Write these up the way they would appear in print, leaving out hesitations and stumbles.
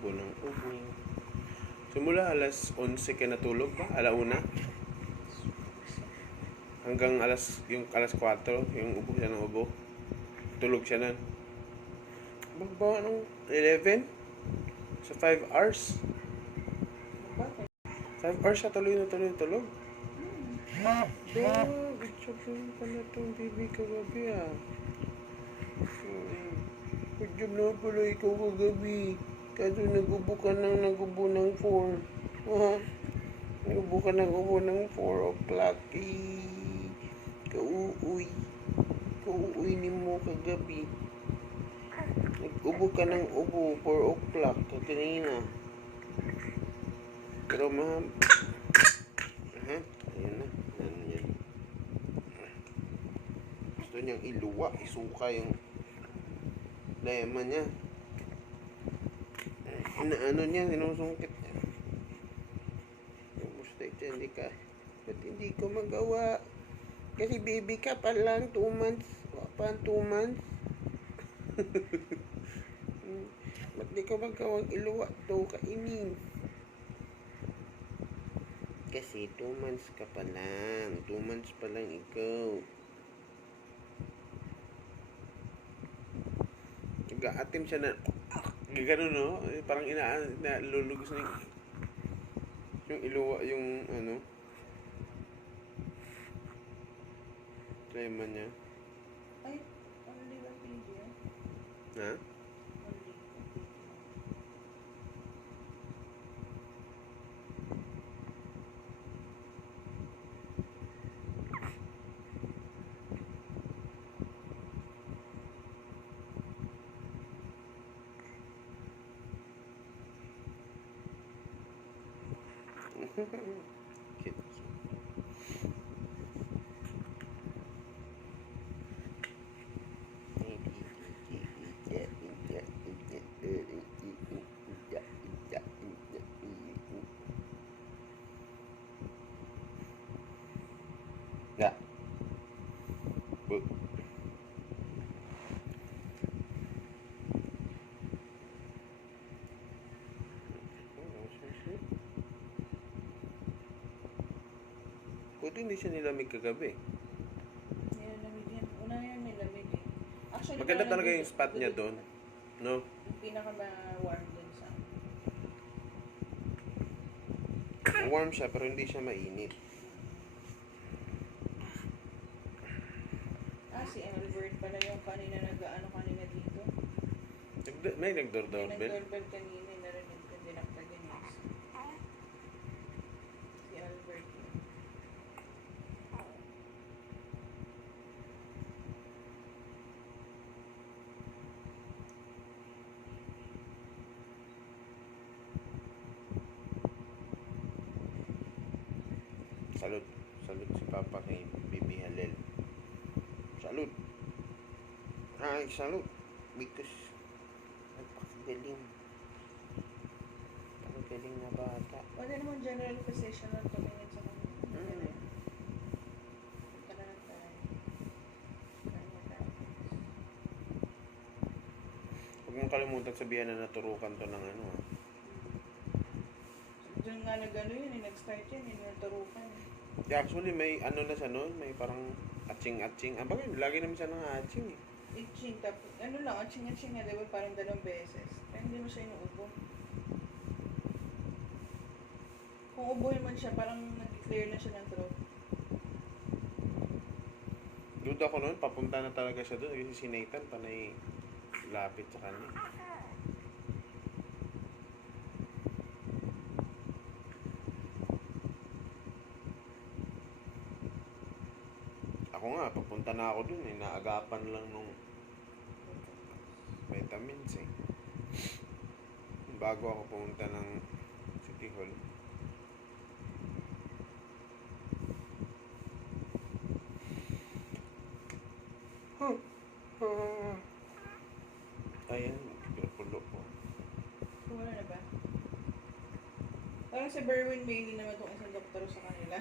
ubo ng ubo. Simula alas 11 ka natulog ba? Alauna? Hanggang alas 4, yung ubo siya ng ubo. Tulog siya nun. Bagbawa ng 11? Sa 5 hours? 5 hours siya tuloy na tulog. Good pala itong baby kagabi ah. Good job na pala ikaw kagabi. Kaso nag-ubo ka ng 4. Nag-ubo ka ng 4 o'clock eh. Kauuwi ni mo kagabi. Nag-ubo ka ng 4 o'clock kanina. Pero ma'am, ayun na. Yan. Gusto niyang iluwa, isuka yung lema niya. Inaano niya, sinusungkit niya. Kumusta ito, ba't hindi ko magawa? Kasi baby ka pa lang, 2 months. Pa 2 months. Ba't di ko magawang iluwa to kainin? Kasi 2 months ka pa lang. 2 months pa lang ikaw. Nag-aatim siya na gano'n, no? Parang inalulugos na yung iluwa, yung ano, lema niya. Ay, only one video. Ha? Cute. Ya. Bu. Buti hindi siya nilamig kagabi. Nilamig yan. Una yan nilamig eh. Actually, Maganda talaga yung spot niya doon. No? Yung pinaka-warm din sa Warm siya pero hindi siya mainit. si Albert pala yung kanina kanina dito. May nag-doorbell? May nag-doorbell kanina, narinig ko din ang pag-inis. Si Albert yun. Salud si Papa kay Bibi Halel. Salud. Ay, salud. Because napakagaling na bata. Pwede naman general physician lang tumingin sa kanila. Punta na lang tayo. Huwag mong kalimutan sabihan na naturukan to ng ano. Doon nga nag-ano yun, nag-start yan, naturukan. Yeah, actually may ano na siya noon, may parang atching. Bagay, lagi naman siya ng atching eh. Itching, tapos ano lang, atching nga, diba parang 2 beses. Kaya hindi mo siya inuubo. Kung ubo naman siya, parang nag-clear na siya ng throat. Duda ko noon, papunta na talaga siya doon kasi si Nathan panay lapit sa kanya. Ako nga, papunta na ako dun eh. Naagapan lang nung vitamins eh. Bago ako pumunta ng City Hall. Ayan, pinupulo ko. Wala na ba? Parang si Berwin Bailey naman itong isang doktor sa kanila.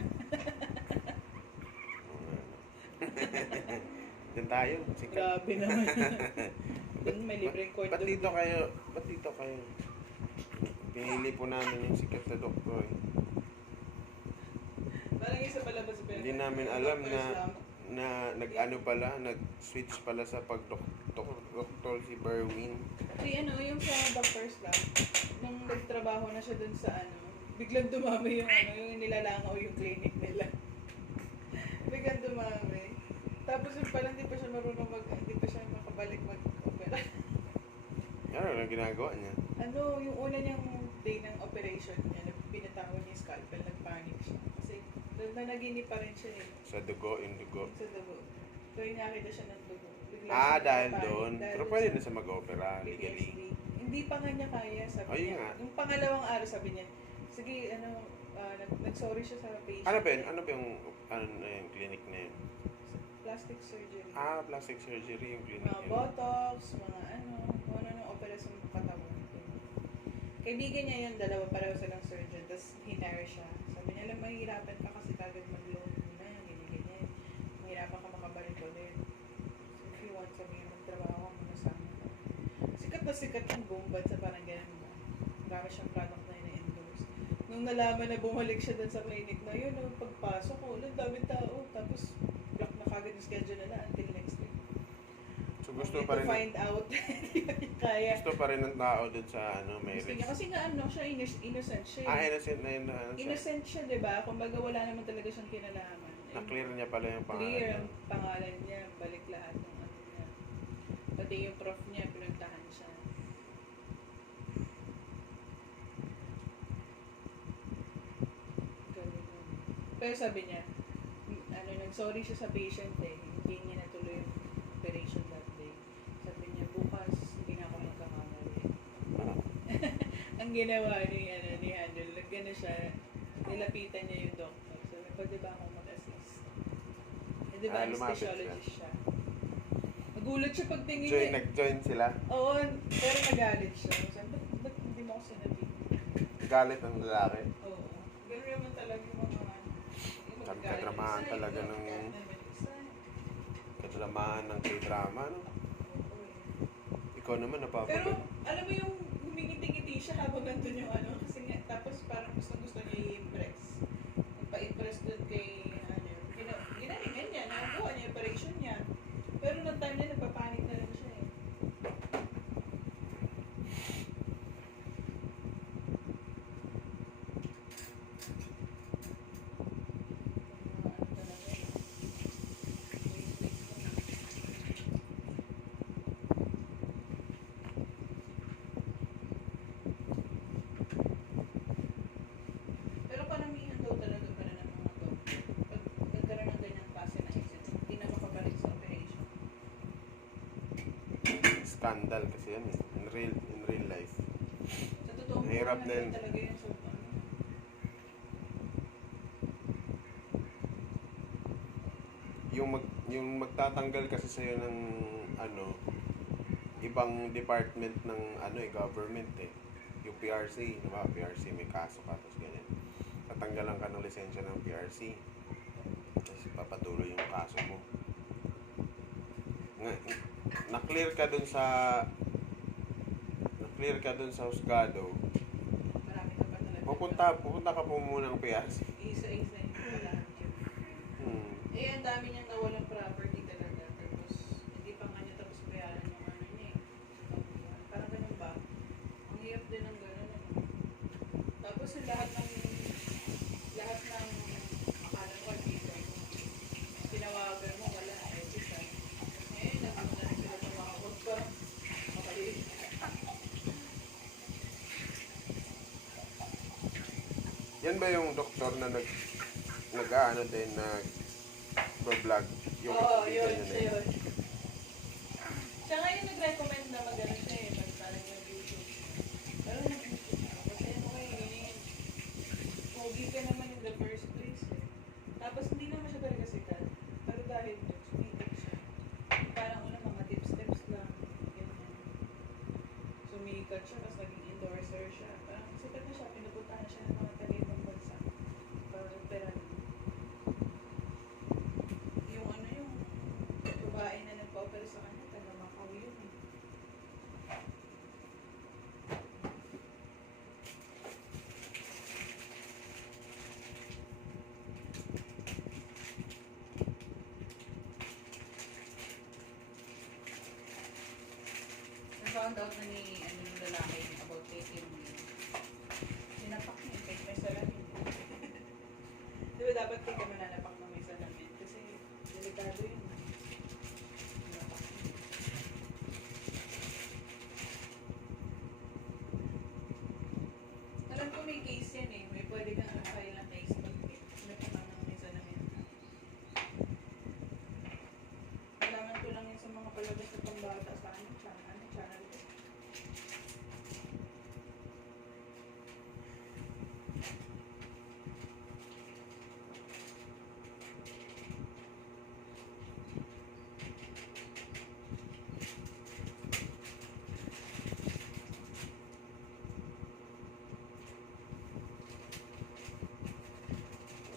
Diyan tayo. Grabe naman. Doon may libreng court. Ba't dito kayo? Pinili po namin yung sikat na doktor eh. Parang isa pala ba si Bella? Hindi namin alam na nag-ano pala, nag-switch pala sa pag-doktor si Berwin. Si ano, yung sa Doctor's Lab, nung nagtrabaho na siya dun sa ano, biglang dumami yung ano, yung nilalangaw yung clinic nila. Biglang dumami. Tapos yung pala hindi pa siya marunong hindi pa siya makabalik mag-opera. Ano ang ginagawa niya? Ano, yung una niyang day ng operation niya, pinatawan niya yung scalpel, nagpanic siya. Kasi nanaginip pa rin siya eh. Sa dugo, yung dugo. Sa dugo. So yung nakita siya ng dugo. Bigla Ah, siya dahil nagpapanic doon. dahil Pero pwede na siya mag-opera legally. PTSD. Hindi pa nga niya kaya, sabi Ayun niya. nga. Yung pangalawang araw, sabi niya, sige, ano, nag-sorry siya sa patient. Ano ba yung yung clinic na yun? Plastic surgery. Ah, plastic surgery yung clinic Mga yun. botox, mga ano, kung ano nung operasyon ng katawan. Kaibigan niya yun, dalawa pareho silang surgeon, tapos hinire siya. Sabi niya, alam, mahihirapan ka kasi kagad mag-loan muna, ganyan. Mahirapan ka makabalik ulit. So, if you want, sabi niya, magtrabaho ka muna sa amin. Sikat na sikat yung buong bansa, parang ganun ba? Marami siyang product na ina-endorse. Nung nalaman na bumalik siya dun sa clinic na yun, pagpasok ko, ang daming tao, tapos block na kagad yung schedule nila until next week. So gusto pa rin find out. Hindi pa niya kaya. gusto pa rin ng tao dun sa may Gusto niya, risk. kasi nga ano siya, innocent siya. Ah, innocent na yun na ano siya. Innocent siya, di ba? Kumbaga wala naman talaga siyang kinalaman. Na-clear niya pala yung Clear pangalan. ang pangalan niya, balik lahat ng ano niya. Pati yung prof niya, pinagtahan siya. Galing nun. Pero sabi niya, ano, nag-sorry siya sa patient eh. Hindi niya natuloy yung operation that day. Sabi niya, bukas hindi na ako magkakamali. Ang ginawa ni Handel, nagano siya, nilapitan niya yung doctor. Sabi, pwede ba akong mag-assist? Eh, di ba, lumapit anesthesiologist siya. Nagulat siya pagtingin niya. Nag-join sila. Oo, pero nagalit siya. Sabi, ba't hindi mo ako sinabi? Galit ang lalaki. Oo. Ganun naman talaga yung mga Kadramahan talaga ng kadramahan ng K-drama, no? Ikaw naman Pero, napapagod. alam mo yung humingiti-ngiti siya habang nandun yung ano, kasi nga, tapos parang gusto niya i-impress. Nagpa-impress dun kay, ano, ginalingan niya, nagawa niya yung operation niya. Pero nung time niya, nagpapanik na lang siya eh. Ano talaga eh. Pero paramihan daw talaga pala ng mga doctor. Pag nagkaroon ng ganyang klase na incident, hindi na makabalik sa operation. Scandal kasi yan eh. In real life. Sa totoong Mahirap buhay, din. talaga yun sa ano. Yung magtatanggal kasi sa'yo ng ibang department ng government eh. Yung PRC, di ba? PRC may kaso ka, tapos ganyan. Tatanggalan ka ng lisensya ng PRC. Tapos papatuloy yung kaso mo. Na-clear ka dun sa husgado. Marami ka pa talaga. Pupunta ka po muna ng PRC. Isa-isa yung lahat yun. Eh, ang dami niyang nawalang property talaga. Tapos, hindi pa nga niya tapos bayaran yung ano niya eh. Parang ganun ba? Ang hirap din ng ganun. Ano? Tapos yung lahat ng akala ko, tinawagan mo, wala. Eh, isa. Ngayon, nagano na rin sila tumawag pa. Okay. Yan ba yung doktor na nag-vlog yung Oo, video yun, niya na siya yun? yun. Siya nga yung nag-recommend na mag-ano siya eh, parang yung YouTube. Pero nag-YouTube ako, kasi ano kayo ganyan. Pogi ka naman in the first place eh. Tapos hindi naman siya talaga sikat. Pero dahil doon, sumikat siya. Parang una mga tips-tips lang, ganyan. Sumikat siya, tapos naging endorser siya. Parang sikat na siya, pinupuntahan siya ng mga taga-ibang bansa. Para operan. Yung babae na nagpa-opera sa kanya, taga Macau yun eh. na-found out na ni ano yung lalaki about kay Kim. Sinapak niya, kahit may salamin. Di ba dapat hindi ka mananapak na may salamin? Kasi delikado yun. Sinapak niya. Alam ko may case yan eh. May pwede kang file ng case pag sinapak ng may salamin. Kailangan ko lang yun sa mga palabas na pambata sa ano, channel ko.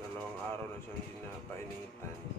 Dalawang araw na siyang hindi napainitan.